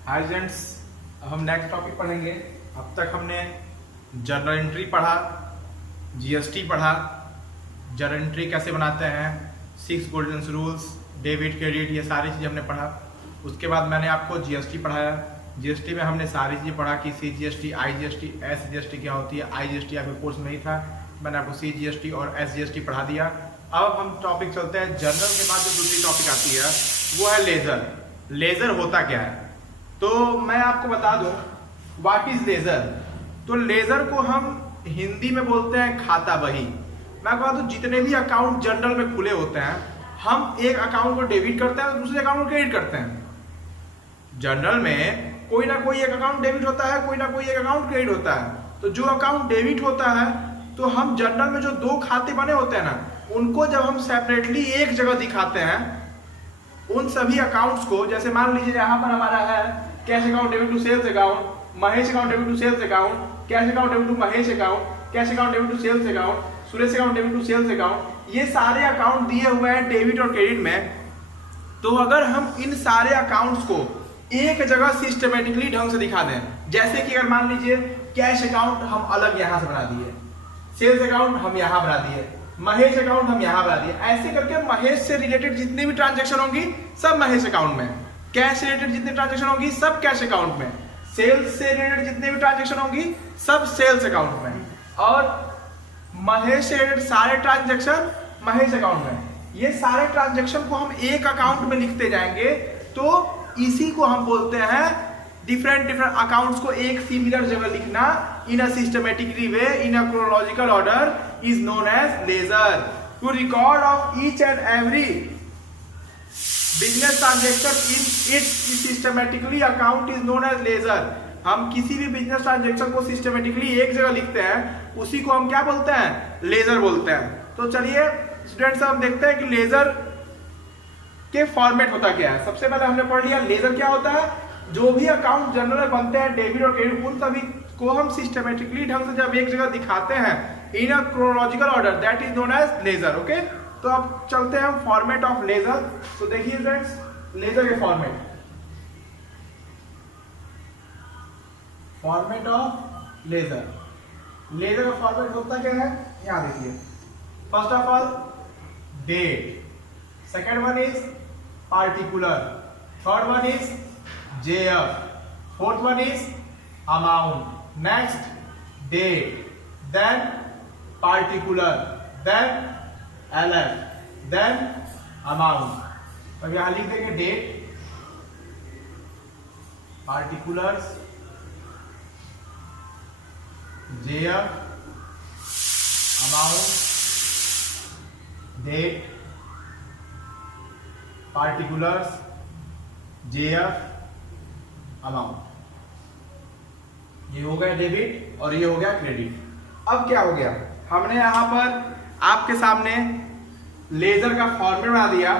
Hi friends, हम next topic पढ़ेंगे। अब तक हमने जर्नल एंट्री पढ़ा, जीएसटी पढ़ा, जर्नल एंट्री कैसे बनाते हैं, 6 गोल्डन रूल्स, डेबिट क्रेडिट, ये सारी चीज़ हमने पढ़ा। उसके बाद मैंने आपको जीएसटी पढ़ाया। जीएसटी में हमने सारी चीज़ें पढ़ा कि CGST, IGST, SGST क्या होती है। IGST आपके कोर्स में ही था, मैंने आपको CGST और SGST पढ़ा दिया। अब हम टॉपिक चलते हैं जर्नल के बाद जो दूसरी टॉपिक आती है वो है लेजर। लेजर होता क्या है, तो मैं आपको बता दूं व्हाट इज लेजर। तो लेजर को हम हिंदी में बोलते हैं खाता बही। मैं बता दूं जितने भी अकाउंट जनरल में खुले होते हैं, हम एक अकाउंट को डेबिट करते हैं और दूसरे अकाउंट को क्रेडिट करते हैं। जनरल में कोई ना कोई एक अकाउंट डेबिट होता है, कोई ना कोई एक अकाउंट क्रेडिट होता है। तो जो अकाउंट डेबिट होता है, तो हम जनरल में जो 2 खाते बने होते हैं ना, उनको जब हम सेपरेटली एक जगह दिखाते हैं, उन सभी अकाउंट्स को, जैसे मान लीजिए यहाँ पर हमारा है cash account debit to sales account, Mahesh account debit to sales account, cash account debit to Mahesh account, cash account debit to sales account, Suresh account debit to sales account, ये सारे अकाउंट दिए हुए हैं डेबिट और क्रेडिट में। तो अगर हम इन सारे अकाउंट्स को एक जगह सिस्टमेटिकली ढंग से दिखा दें, जैसे कि अगर मान लीजिए कैश अकाउंट हम अलग यहां से बना दिए, सेल्स अकाउंट हम यहां बना दिए, महेश अकाउंट हम यहां बना दिए, ऐसे करके महेश से रिलेटेड जितनी भी ट्रांजैक्शन होंगी सब महेश अकाउंट में, कैश से रिलेटेड जितनी ट्रांजैक्शन होंगी सब कैश अकाउंट में, सेल्स से रिलेटेड जितनी भी ट्रांजैक्शन होंगी सब सेल्स अकाउंट में, और महेश से रिलेटेड सारे ट्रांजैक्शन महेश अकाउंट में। ये सारे ट्रांजैक्शन को हम एक अकाउंट में लिखते जाएंगे, तो इसी को हम बोलते हैं डिफरेंट अकाउंट्स को एक सिमिलर जगह लिखना in a systematically way in a chronological order is known as ledger. To record of each and every business transaction in it systematically account is known as ledger. हम किसी भी business transaction को systematically एक जगह लिखते हैं, उसी को हम क्या बोलते हैं, लेजर बोलते हैं। तो चलिए स्टूडेंट्स, हम देखते हैं कि लेजर के फॉर्मेट होता क्या है। सबसे पहले हमने पढ़ लिया लेजर क्या होता है। जो भी अकाउंट जनरल में बनते हैं डेबिट और क्रेडिट, उन सभी को हम सिस्टमेटिकली ढंग से जब एक जगह दिखाते हैं in a chronological order, that is known as ledger. Okay, तो अब चलते हैं हम फॉर्मेट ऑफ लेजर। तो देखिए फ्रेंड्स, लेजर के फॉर्मेट ऑफ लेजर। लेजर का फॉर्मेट होता क्या है, यहां देखिए। First of all date, second one is particular, third one is JF, fourth one is amount, next date, then particular, then LF, then amount। अब यहां लिख देंगे date, particulars, JF, amount, date, particulars, JF, amount. ये हो गया debit और ये हो गया क्रेडिट। अब क्या हो गया, हमने यहां पर आपके सामने लेजर का फॉर्मेट बना दिया।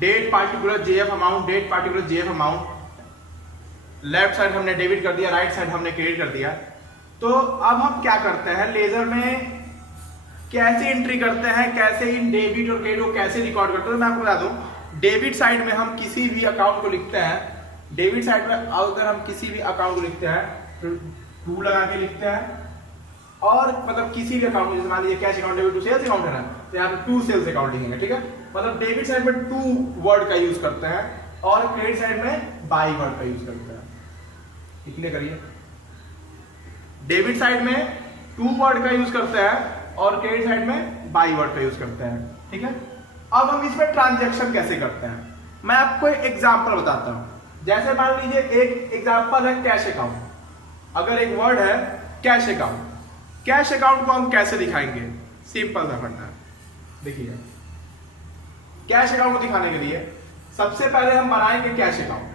Date particular JF amount, date particular JF amount. Left side हमने डेबिट कर दिया, राइट साइड हमने क्रेडिट कर दिया। तो अब हम क्या करते हैं, लेजर में कैसे एंट्री करते हैं, कैसे इन डेबिट और क्रेडिट को कैसे रिकॉर्ड करते हैं, मैं आपको बता दूं। डेबिट साइड में हम किसी भी अकाउंट को लिखते हैं, डेबिट साइड में अगर हम किसी भी अकाउंट को लिखते हैं तो 2 लगा के लिखते हैं, और मतलब किसी भी अकाउंट, जैसे मान लीजिए cash account debit to sales account है ना, तो यहाँ पे 2 सेल्स अकाउंट लिखेंगे, ठीक है। मतलब डेबिट साइड में 2 वर्ड का यूज करते हैं और क्रेडिट साइड में बाई वर्ड का यूज करते हैं। क्लियर करिए, डेबिट साइड में 2 वर्ड का यूज करते हैं और क्रेडिट साइड में बाई वर्ड का यूज करते हैं, ठीक है। अब हम इसमें ट्रांजेक्शन कैसे करते हैं, मैं आपको एक एग्जाम्पल बताता हूं। जैसे मान लीजिए एक एग्जांपल है कैश अकाउंट। अगर एक वर्ड है कैश अकाउंट, कैश अकाउंट को हम कैसे दिखाएंगे, सिंपल सा फंडा है। देखिए, कैश अकाउंट को दिखाने के लिए सबसे पहले हम बनाएंगे कैश अकाउंट।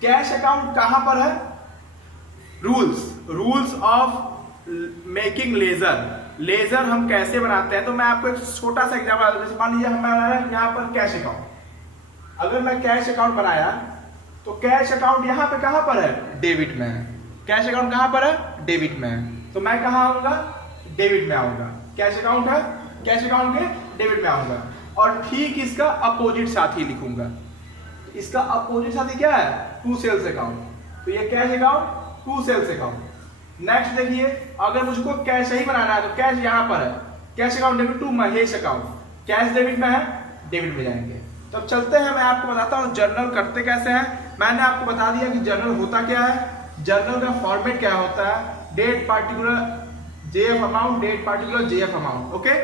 कैश अकाउंट कहां पर है, rules of making ledger. Ledger हम कैसे बनाते हैं, तो मैं आपको एक छोटा सा एग्जांपल, जैसे मान लीजिए हम बना रहे हैं यहां पर कैश अकाउंट। अगर मैं कैश अकाउंट बनाया तो कैश अकाउंट यहां पे कहां पर है, डेबिट में है। कैश अकाउंट कहां पर है, डेबिट में है। तो मैं कहां आऊंगा, डेबिट में आऊंगा। कैश अकाउंट है, कैश अकाउंट के डेबिट में आऊंगा, और ठीक इसका अपोजिट साथ ही लिखूंगा। इसका अपोजिट साथी क्या है, टू सेल्स अकाउंट, तो ये cash account, to sales account. Next देखिए, अगर मुझको कैश ही बनाना है तो कैश यहाँ पर है, cash account debit to Mahesh account, cash debit में है, डेबिट में जाएंगे। तो अब चलते हैं, मैं आपको बताता हूँ जर्नल करते कैसे हैं। मैंने आपको बता दिया कि जर्नल होता क्या है, जर्नल का फॉर्मेट क्या होता है, date particular JF amount, date particular JF amount. Okay,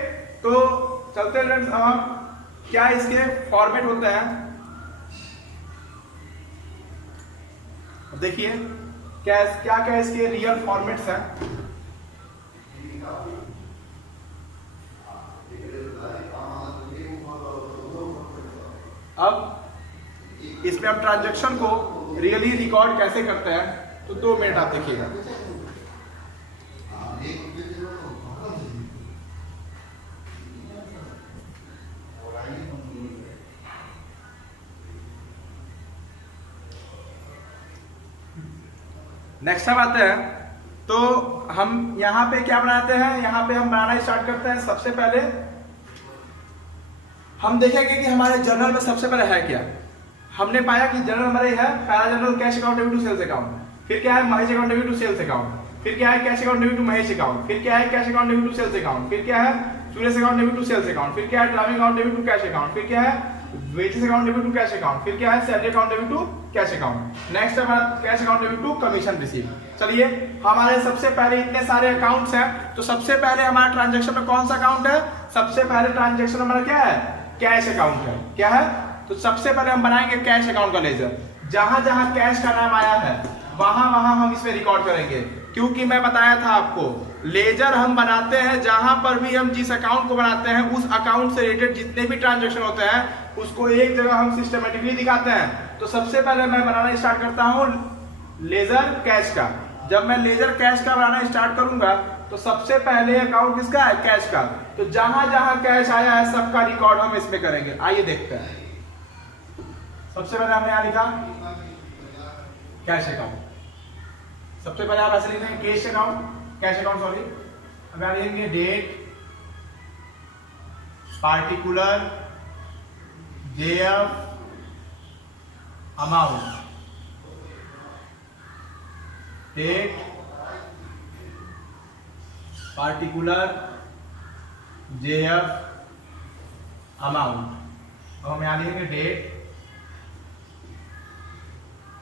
तो चलते हैं फ्रेंड्स, अब हम क्या इसके फॉर्मेट होते हैं देखिए, क्या क्या इसके रियल फॉर्मेट्स हैं। अब इसमें हम ट्रांजैक्शन को रियली रिकॉर्ड कैसे करते हैं, तो 2 मिनट आप देखिएगा। नेक्स्ट हम आते हैं, तो हम यहाँ पे क्या बनाते हैं, यहाँ पे हम बनाना स्टार्ट करते हैं। सबसे पहले हम देखेंगे कि हमारे जर्नल में सबसे पहले है क्या। हमने पाया कि जर्नल हमारे है पहला journal cash account debit to sales account, फिर क्या है Mahesh account debit to sales account, फिर क्या है cash account debit to Mahesh account, फिर क्या है cash account debit to sales account, फिर क्या है Suresh account debit to sales account, फिर क्या है driving account debit to cash account, फिर क्या है wages account debit to cash account, फिर क्या है salary account debit to cash account. Next हमारा cash account debit to commission receive. चलिए, हमारे सबसे पहले इतने सारे अकाउंट्स हैं, तो सबसे पहले हमारा ट्रांजैक्शन में कौन सा अकाउंट है, सबसे पहले ट्रांजैक्शन हमारा क्या है, कैश अकाउंट है। क्या है, तो सबसे पहले हम बनाएंगे कैश अकाउंट का लेजर। जहां जहां कैश का नाम आया है वहां वहां हम इसमें रिकॉर्ड करेंगे, क्योंकि मैं बताया था आपको लेजर हम बनाते हैं जहां पर भी हम जिस अकाउंट को बनाते हैं उस अकाउंट से रिलेटेड जितने भी ट्रांजैक्शन होते हैं उसको एक जगह हम सिस्टमेटिकली दिखाते हैं। तो सबसे पहले मैं बनाना स्टार्ट करता हूं लेजर कैश का। जब मैं लेजर कैश का बनाना स्टार्ट करूंगा तो सबसे पहले अकाउंट किसका है, कैश का। तो जहां जहां कैश आया है सबका रिकॉर्ड हम इसमें करेंगे। आइए देखते हैं। सबसे पहले हमने यहां लिखा कैश अकाउंट। सबसे पहले आप ऐसे लिखेंगे कैश अकाउंट सॉरी। अब यहां लिखेंगे date particular JF amount, date particular JF amount. अब हम यहां लिखेंगे date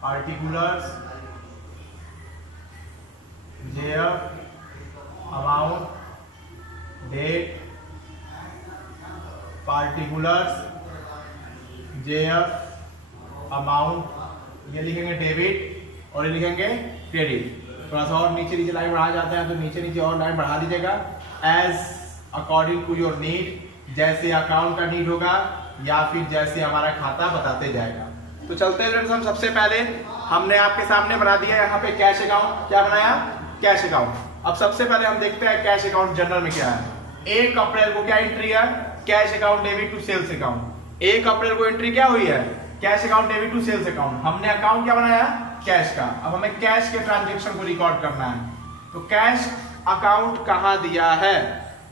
particulars JF amount, date particulars JF amount. ये लिखेंगे डेबिट और ये लिखेंगे क्रेडिट। थोड़ा सा और नीचे नीचे लाइन बढ़ा जाते हैं तो नीचे नीचे और लाइन बढ़ा दीजिएगा as according to your need, जैसे अकाउंट का नीड होगा या फिर जैसे हमारा खाता बताते जाएगा। तो चलते हैं फ्रेंड्स, हम सबसे पहले हमने आपके सामने बना दिया यहाँ पे कैश अकाउंट। क्या बनाया, कैश अकाउंट। अब सबसे पहले हम देखते हैं कैश अकाउंट जनरल में क्या है। 1 अप्रैल को क्या एंट्री है, cash account debit to sales account. 1 अप्रैल को एंट्री क्या हुई है, cash account debit to sales account. हमने अकाउंट क्या बनाया, कैश का। अब हमें कैश के ट्रांजेक्शन को रिकॉर्ड करना है। तो कैश अकाउंट कहाँ दिया है,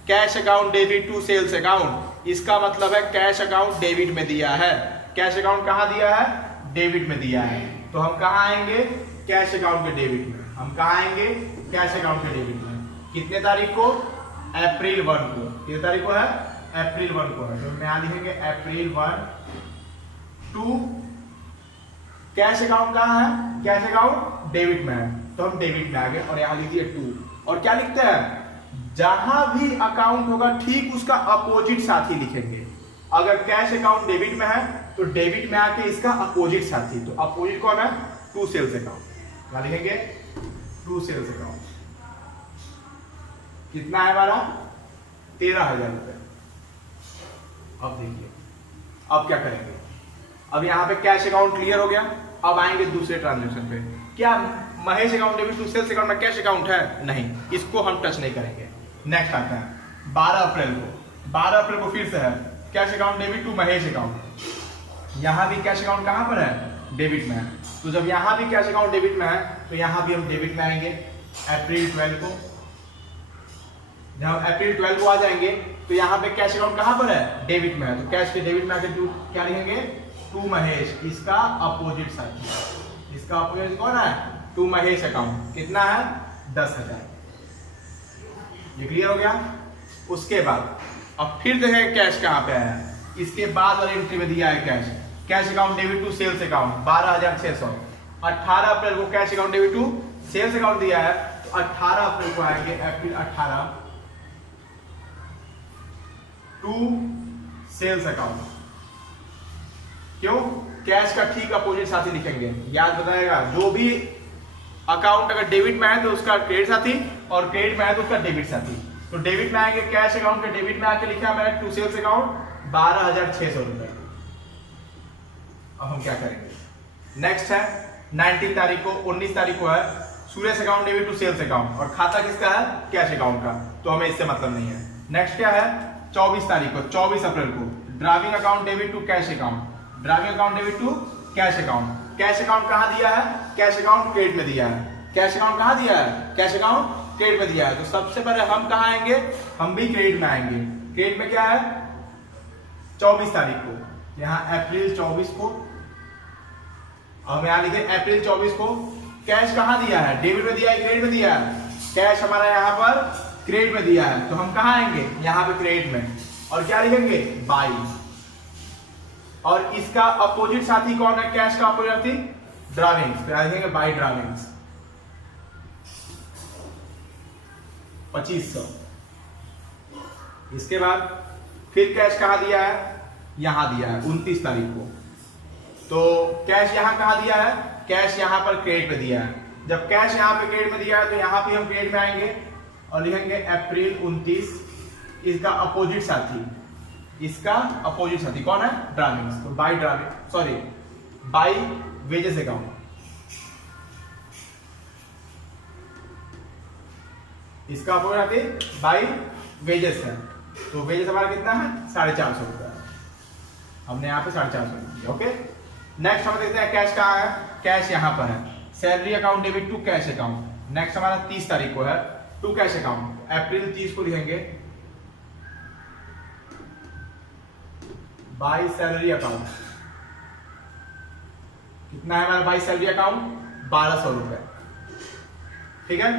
cash account debit to sales account. इसका मतलब है कैश अकाउंट डेबिट में दिया है। कैश अकाउंट कहाँ दिया है, डेबिट में दिया है। तो हम कहाँ आएंगे, कैश अकाउंट के डेबिट में। हम कहाँ आएंगे, कैश अकाउंट के डेबिट में। कितने तारीख को, अप्रैल 1 को। कितने तारीख को है, अप्रैल 1 को है। तो हम यहाँ लिखेंगे अप्रैल 1 टू कैश अकाउंट कहाँ है, कैश अकाउंट डेबिट में है तो हम डेबिट में आ गए और यहाँ लिखिए 2। और क्या लिखते हैं, जहां भी अकाउंट होगा ठीक उसका अपोजिट साथी लिखेंगे। अगर कैश अकाउंट डेबिट में है तो डेबिट में आके इसका अपोजिट साथी। तो अपोजिट कौन है, टू सेल्स अकाउंट। क्या लिखेंगे, टू सेल्स अकाउंट। कितना है हमारा, 13,000 रुपए। अब देखिए अब क्या करेंगे। अब यहाँ पे कैश अकाउंट क्लियर हो गया। अब आएंगे दूसरे ट्रांजेक्शन पे। क्या Mahesh account debit to sales account में कैश अकाउंट है, नहीं, इसको हम टच नहीं करेंगे। नेक्स्ट आता है 12 अप्रैल को। 12 अप्रैल को फिर से है cash account debit to Mahesh account. यहाँ भी कैश अकाउंट कहाँ पर है, डेबिट में है। तो जब यहाँ भी कैश अकाउंट डेबिट में है तो यहाँ भी हम डेबिट में आएंगे अप्रैल 12 को। जब हम अप्रैल 12 को आ जाएंगे तो यहाँ पे कैश अकाउंट कहाँ पर है, डेबिट में है। तो कैश के डेबिट में आके क्या लिखेंगे, टू महेश, इसका अपोजिट साथी, इसका अपोजिट कौन है, टू महेश अकाउंट, कितना है 10,000। ये क्लियर हो गया। उसके बाद अब फिर देखें कैश कहाँ पे आया, इसके बाद वाली एंट्री में दिया है cash, cash account debit to sales account 12,600। 18 अप्रैल को cash account debit to sales account दिया है, तो 18 अप्रैल को आएंगे अप्रैल 18 टू सेल्स अकाउंट। क्यों, कैश का ठीक अपोजिट साथी लिखेंगे, याद बताएगा, जो भी अकाउंट अगर डेबिट में है तो उसका क्रेडिट साथी, और क्रेडिट में है तो उसका डेबिट साथी। तो डेबिट में आएंगे कैश अकाउंट के डेबिट में आके लिखा मैंने टू सेल्स अकाउंट 12,600 रुपए। अब हम क्या करेंगे, नेक्स्ट है 19 तारीख को, 19 तारीख को है Suresh account debit to sales account, और खाता किसका है, कैश अकाउंट का, तो हमें इससे मतलब नहीं है। नेक्स्ट क्या है 24 तारीख को, 24 अप्रैल को driving account debit to cash account, driving account debit to cash account. Cash account कहां दिया है, कैश अकाउंट क्रेडिट में दिया है, कैश अकाउंट कहां दिया है, कैश अकाउंट क्रेडिट में दिया है। तो सबसे पहले हम कहां आएंगे, हम भी क्रेडिट में आएंगे। क्रेडिट में क्या है 24 तारीख को, यहां अप्रैल 24 को, हम यहां लिखे अप्रैल 24 को। कैश कहां दिया है, डेबिट में दिया है क्रेडिट में दिया है, कैश हमारा यहां पर क्रेडिट में दिया है, तो हम कहां आएंगे, यहां पे क्रेडिट में, और क्या लिखेंगे बाई। और इसका अपोजिट साथी कौन है, कैश का अपोजिट साथी ड्राविंग्स, तो लिखेंगे बाई ड्राविंग्स 2500। इसके बाद फिर कैश कहां दिया है, यहां दिया है 29 तारीख को। तो कैश यहां कहां दिया है, कैश यहां पर क्रेडिट में दिया है। जब कैश यहां पे क्रेडिट में दिया है तो यहां पे हम क्रेडिट में आएंगे और लिखेंगे अप्रैल 29, इसका अपोजिट साथी, इसका अपोजिट साथी कौन है, ड्राविंग्स, तो by drawing sorry by wages account. इसका अपोजिट साथी बाई वेजेस है, तो वेजेस हमारा कितना है 450 रुपया, हमने यहाँ पे 450 रुपया। ओके, नेक्स्ट हम देखते हैं कैश कहाँ है, कैश यहाँ पर है, salary account debit to cash account. Next हमारा 30 तारीख को है टू कैश अकाउंट, अप्रैल 30 को लिखेंगे बाई सैलरी अकाउंट। कितना है हमारा बाई सैलरी अकाउंट 1200 रुपए। ठीक है,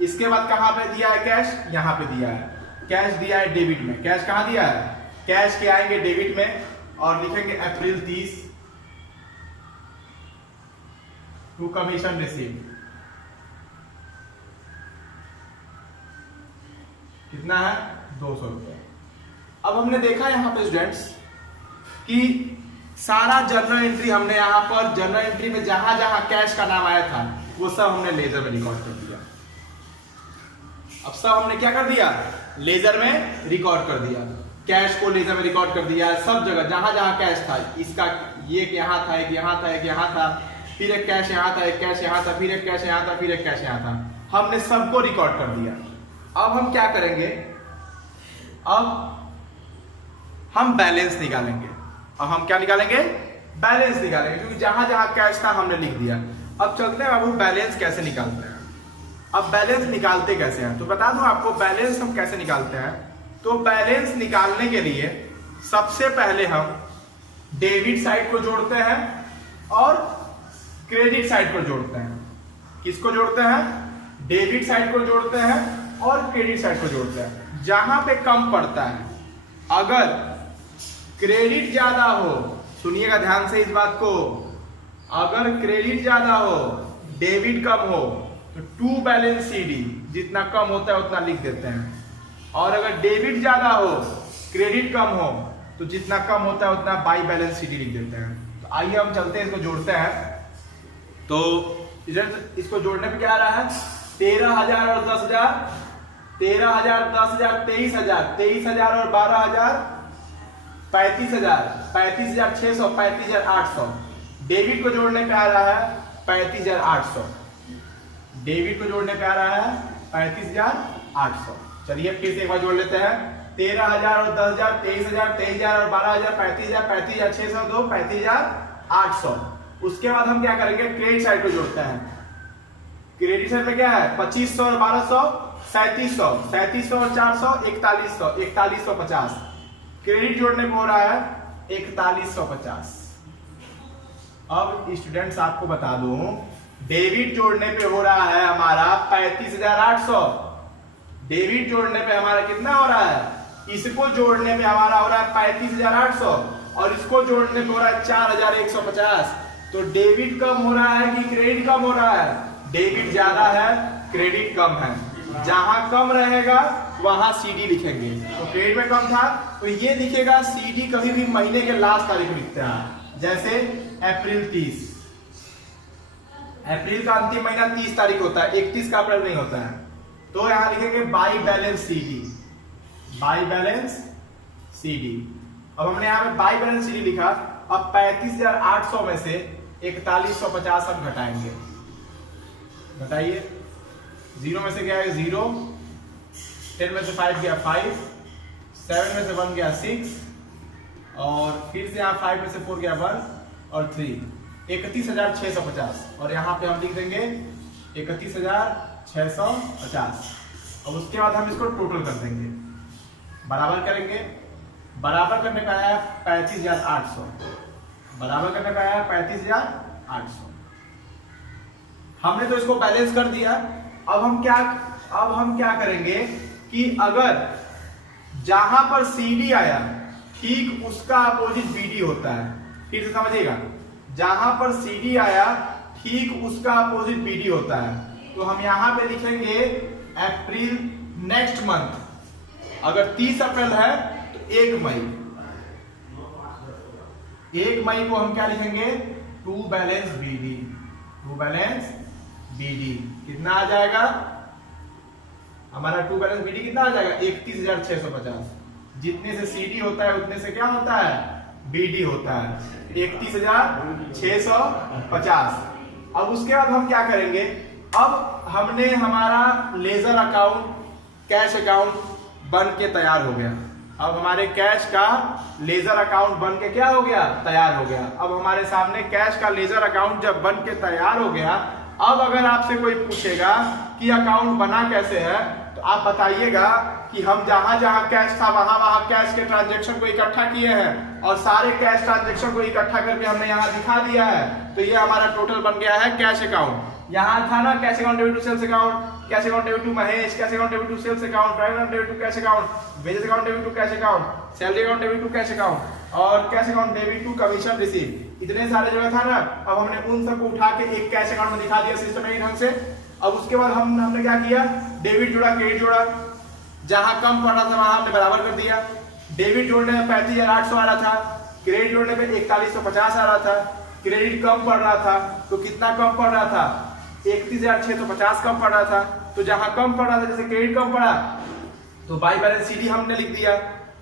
इसके बाद कहां पे दिया है कैश, यहां पे दिया है, कैश दिया है डेबिट में। कैश कहां दिया है, कैश के आएंगे डेबिट में और लिखेंगे अप्रैल 30 टू कमीशन रिसीव्ड। कितना है 200 रुपए। अब हमने देखा यहां पे स्टूडेंट्स कि सारा जर्नल एंट्री हमने यहां पर जर्नल एंट्री में जहां जहां कैश का नाम आया था वो सब हमने लेजर में रिकॉर्ड कर दिया। अब सब हमने क्या कर दिया, लेजर में रिकॉर्ड कर दिया, कैश को लेजर में रिकॉर्ड कर दिया, सब जगह जहां जहां कैश था, इसका ये यहां था, एक यहां था, एक यहां था, फिर एक कैश यहां था, एक कैश यहां था, फिर एक कैश यहां था, फिर एक कैश यहां था, हमने सबको रिकॉर्ड कर दिया। अब हम क्या करेंगे, अब हम बैलेंस निकालेंगे। अब हम क्या निकालेंगे, बैलेंस निकालेंगे, क्योंकि जहां जहां कैश था हमने लिख दिया। अब चलते हैं अब हम बैलेंस कैसे निकालते हैं। अब बैलेंस निकालते कैसे हैं, तो बता दूं आपको बैलेंस हम कैसे निकालते हैं। तो बैलेंस निकालने के लिए सबसे पहले हम डेबिट साइड को जोड़ते हैं और क्रेडिट साइड को जोड़ते हैं। किसको जोड़ते हैं, डेबिट साइड को जोड़ते हैं और क्रेडिट साइड को जोड़ते हैं। जहां पे कम पड़ता है, अगर क्रेडिट ज्यादा हो, सुनिएगा ध्यान से इस बात को, अगर क्रेडिट ज्यादा हो डेबिट कम हो तो टू बैलेंस सीडी, जितना कम होता है उतना लिख देते हैं। और अगर डेबिट ज्यादा हो क्रेडिट कम हो तो जितना कम होता है उतना बाई बैलेंस सीडी लिख देते हैं। तो आइए हम चलते हैं, इसको जोड़ते हैं। तो इधर इसको जोड़ने पे क्या आ रहा है, 13,000 और 10,000, 13,000 10,000 23,000, 23,000 और 12,000 35,000, 35,600, 35,800। डेबिट को जोड़ने पे आ रहा है 35,800, डेबिट को जोड़ने पे आ रहा है 35,800। चलिए फिर से एक बार जोड़ लेते हैं, 13,000 और 10,000, 23,000, 23,000 और 12,000, 35,000, 35,600 दो 35,800। उसके बाद हम क्या करेंगे, क्रेडिट साइड को जोड़ते हैं। क्रेडिट साइड में क्या है 2500 और 1200 3700, 3700 और 400 4100, 4150। क्रेडिट जोड़ने में हो रहा है 4150। अब स्टूडेंट्स आपको बता दूं, डेबिट जोड़ने पे हो रहा है हमारा 35,800। डेबिट जोड़ने पे हमारा कितना हो रहा है, इसको जोड़ने पे हमारा हो रहा है 35,800 और इसको जोड़ने पे हो रहा है 4,150। तो डेबिट कम हो रहा है कि क्रेडिट कम हो रहा है? डेबिट ज्यादा है, क्रेडिट कम है। जहां कम रहेगा वहां सीडी लिखेंगे। तो क्रेडिट में कम था तो ये दिखेगा सीडी कभी भी महीने के लास्ट तारीख में लिखते हैं। जैसे अप्रैल 30, अप्रैल का अंतिम महीना 30 तारीख होता है, 31 का अप्रैल नहीं होता है। तो यहां लिखेंगे by balance CD, by balance CD. अब हमने यहां पे बाई बैलेंस सीडी लिखा। अब 35,800 में से 4150 हम घटाएंगे। बताइए, 0 में से क्या है 0, 10 में से 5 गया 5, 7 में से 1 गया 6 और फिर से यहाँ 5 में से 4 गया 1 और 3, 31,650। और यहाँ पे हम लिख देंगे 31,650। अब उसके बाद हम इसको टोटल कर देंगे, बराबर करेंगे। बराबर करने का आया 35,800, बराबर करने का आया 35,800। हमने तो इसको बैलेंस कर दिया। अब हम क्या करेंगे कि अगर जहां पर सीडी आया ठीक उसका अपोजिट बीडी होता है। फिर से समझिएगा, जहां पर सीडी आया ठीक उसका अपोजिट बीडी होता है। तो हम यहां पे लिखेंगे अप्रैल नेक्स्ट मंथ। अगर 30 अप्रैल है तो 1 मई, 1 मई को हम क्या लिखेंगे, to balance BD, to balance BD. कितना आ जाएगा हमारा टू बैलेंस बीडी, कितना आ जाएगा 31,650। जितने से सीडी होता है उतने से क्या होता है, बीडी होता है, 31,650। अब उसके बाद हम क्या करेंगे, अब हमने हमारा लेजर अकाउंट, कैश अकाउंट बन के तैयार हो गया। अब हमारे कैश का लेजर अकाउंट बन के क्या हो गया, तैयार हो गया। अब हमारे सामने कैश का लेजर अकाउंट जब बन के तैयार हो गया, अब अगर आपसे कोई पूछेगा कि अकाउंट बना कैसे है, तो आप बताइएगा कि हम जहां जहां कैश था वहां वहां कैश के ट्रांजैक्शन को इकट्ठा किए हैं और सारे कैश ट्रांजैक्शन को इकट्ठा करके हमने यहाँ दिखा दिया है। तो ये हमारा टोटल बन गया है कैश अकाउंट। यहाँ था ना cash account debit to sales account, cash account debit to Mahesh, cash account debit to sales account, private account debit to cash account, wages account debit to cash account, salary account debit to cash account और cash account debit to commission receive. इतने सारे जगह था ना। अब हमने उन सबको उठा के एक कैश अकाउंट में दिखा दिया सिस्टमैटिक ढंग से। अब उसके बाद हमने क्या किया, डेबिट जोड़ा, क्रेडिट जोड़ा। जहां कम पड़ रहा था वहां हमने बराबर कर दिया। डेबिट जोड़ने में 35,800 आ रहा था, क्रेडिट जोड़ने में 4150 आ रहा था। क्रेडिट कम पड़ रहा था तो कितना कम पड़ रहा था, 31,650 कम पड़ रहा था। तो जहां कम पड़ रहा था, जैसे क्रेडिट कम पड़ा तो बाई बैलेंस सीडी हमने लिख दिया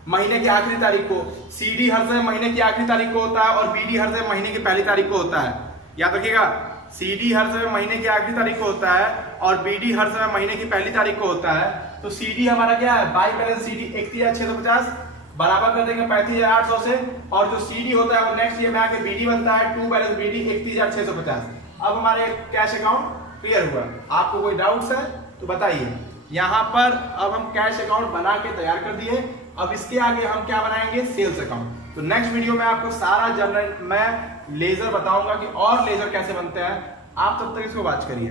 महीने की आखिरी तारीख को। सीडी हर समय महीने की आखिरी तारीख को होता है और बीडी हर समय महीने की पहली तारीख को होता है। याद रखिएगा, सीडी हर समय महीने की आखिरी तारीख को होता है और बीडी हर समय महीने की पहली तारीख को होता है। तो सीडी हमारा क्या है, बाई बैलेंस सीडी 31,650 बराबर कर देंगे 35,800 से, और जो सीडी होता है वो नेक्स्ट ईयर में आके बीडी बनता है, टू बैलेंस बीडी 31,650। अब हमारे कैश अकाउंट क्लियर हुआ। आपको कोई डाउट्स है तो बताइए। यहाँ पर अब हम कैश अकाउंट बना के तैयार कर दिए। अब इसके आगे हम क्या बनाएंगे, सेल्स अकाउंट। तो नेक्स्ट वीडियो में आपको सारा जनरल मैं लेजर बताऊंगा कि और लेजर कैसे बनते हैं। आप तब तक इसको वॉच करिए।